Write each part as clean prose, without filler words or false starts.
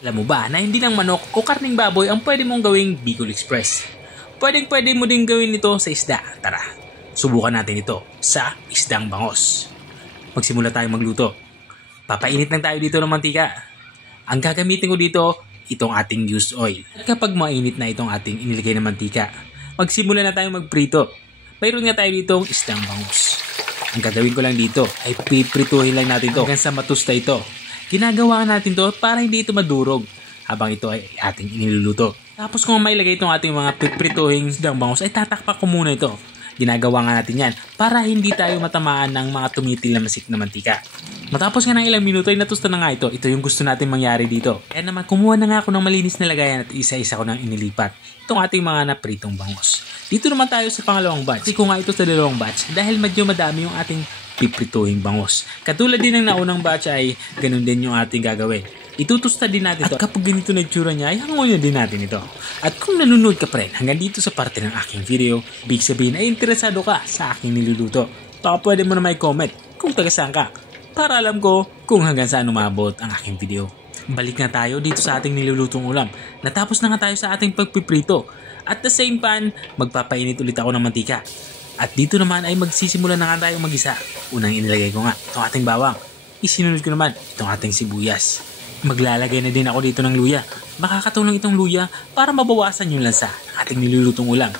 Alam mo ba na hindi lang manok o karning baboy ang pwede mong gawing Bicol Express? Pwede mo din gawin ito sa isda. Tara, subukan natin ito sa isdang bangos. Magsimula tayong magluto. Papainit lang tayo dito ng mantika. Ang gagamitin ko dito, itong ating used oil. At kapag mainit na itong ating inilagay na mantika, magsimula na tayong magprito. Mayroon nga tayo ditong isdang bangos. Ang gagawin ko lang dito ay piprituhin lang natin ito hanggang sa matusta ito. Ginagawa natin to para hindi ito madurog habang ito ay ating iniluluto. Tapos kung mailagay itong ating mga piprituhing isdang bangos ay tatakpak ko muna ito. Ginagawa nga natin yan para hindi tayo matamaan ng mga tumitil na masik na mantika. Matapos nga ng ilang minuto ay natusta na nga ito. Ito yung gusto natin mangyari dito. Kaya naman kumuha na nga ako ng malinis na lagayan at isa-isa ko nang inilipat itong ating mga napritong bangos. Dito naman tayo sa pangalawang batch. Kasi ko nga ito sa dalawang batch dahil medyo madami yung ating piprituhing bangos. Katulad din ng naunang batch ay ganun din yung ating gagawin. Itutusta din natin ito. At kapag ganito na itsura niya, ay hanguin din natin ito. At kung nanonood ka pa rin hanggang dito sa parte ng aking video, big sabihin ay interesado ka sa aking niluluto. Baka pwede mo na may comment kung taga saan ka para alam ko kung hanggang saan umabot ang aking video. Balik na tayo dito sa ating nilulutong ulam. Natapos na nga tayo sa ating pagpiprito. At the same pan, magpapainit ulit ako ng mantika. At dito naman ay magsisimula na nga tayong mag-isa. Unang inilagay ko nga itong ating bawang. Isinunod ko naman itong ating sibuyas. Maglalagay na din ako dito ng luya. Makakatulong itong luya para mabawasan yung lansa ng ating nilulutong ulam.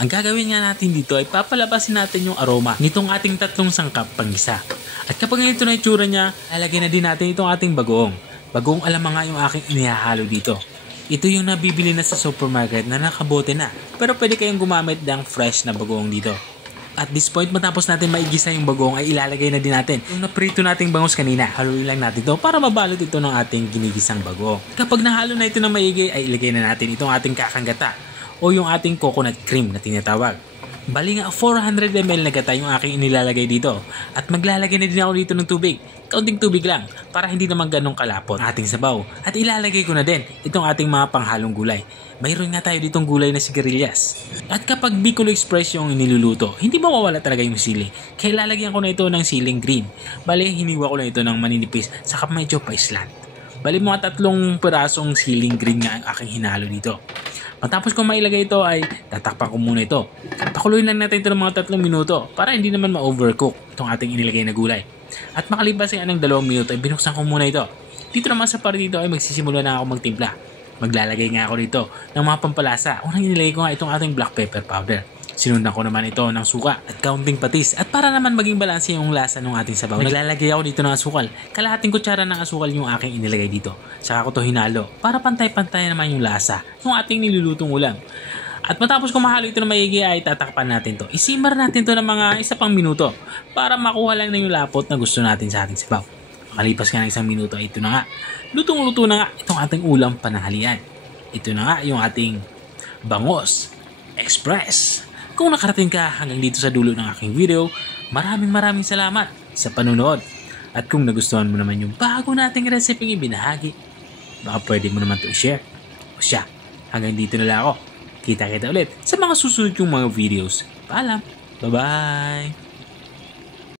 Ang gagawin nga natin dito ay papalabasin natin yung aroma nitong ating tatlong sangkap pang-isa. At kapag ganito na itsura niya, lalagay na din natin itong ating bagoong. Bagoong alam nga yung aking inihahalo dito. Ito yung nabibili na sa supermarket na nakabote na. Pero pwede kayong gumamit ng fresh na bagoong dito. At this point, matapos natin maigisa yung bagoong ay ilalagay na din natin yung naprito nating bangus kanina. Haluin lang natin ito para mabalot ito ng ating ginigisang bagoong. Kapag nahalo na ito ng maigi ay ilagay na natin itong ating kakanggata o yung ating coconut cream na tinatawag. Bali nga 400 ml na gata yung aking inilalagay dito. At maglalagay na din ako dito ng tubig. Kaunting tubig lang para hindi naman ganong kalapot ang ating sabaw. At ilalagay ko na din itong ating mga panghalong gulay. Mayroon nga tayo ditong gulay na sigarilyas. At kapag Bicol Express yung iniluluto, hindi mawawala talaga yung sili. Kaya lalagyan ko na ito ng siling green. Bali, hiniwa ko na ito ng maninipis saka medyo paislant. Bali, mga 3 pirasong siling green nga ang aking hinalo dito. Matapos kong mailagay ito ay tatakpan ko muna ito. Pakuluin lang natin ito ng mga 3 minuto para hindi naman ma-overcook itong ating inilagay na gulay. At makalipas ng 2 minuto ay binuksan ko muna ito. Dito naman sa parte dito ay magsisimula na ako magtimpla. Maglalagay nga ako dito ng mga pampalasa. Unang inilagay ko nga itong ating black pepper powder. Sinundan ko naman ito ng suka at kaunting patis. At para naman maging balanse yung lasa ng ating sabaw, naglalagay ako dito ng asukal. Kalahating kutsara ng asukal yung aking inilagay dito. Saka ko to hinalo para pantay-pantay naman yung lasa ng ating nilulutong ulam. At matapos kung mahalo ito na maigi ay tatakpan natin to. Isimmer natin to ng mga 1 pang minuto para makuha lang na yung lapot na gusto natin sa ating sabaw. Makalipas ka ng 1 minuto ay ito na nga. Lutong-luto na nga itong ating ulam pananghalian. Ito na nga yung ating Bangos Express. Kung nakarating ka hanggang dito sa dulo ng aking video, maraming salamat sa panonood. At kung nagustuhan mo naman yung bago nating recipe ibinahagi, baka pwede mo naman ito i-share. O siya, hanggang dito na lang ako. Kita-kita ulit sa mga susunod yung mga videos. Paalam! Bye-bye!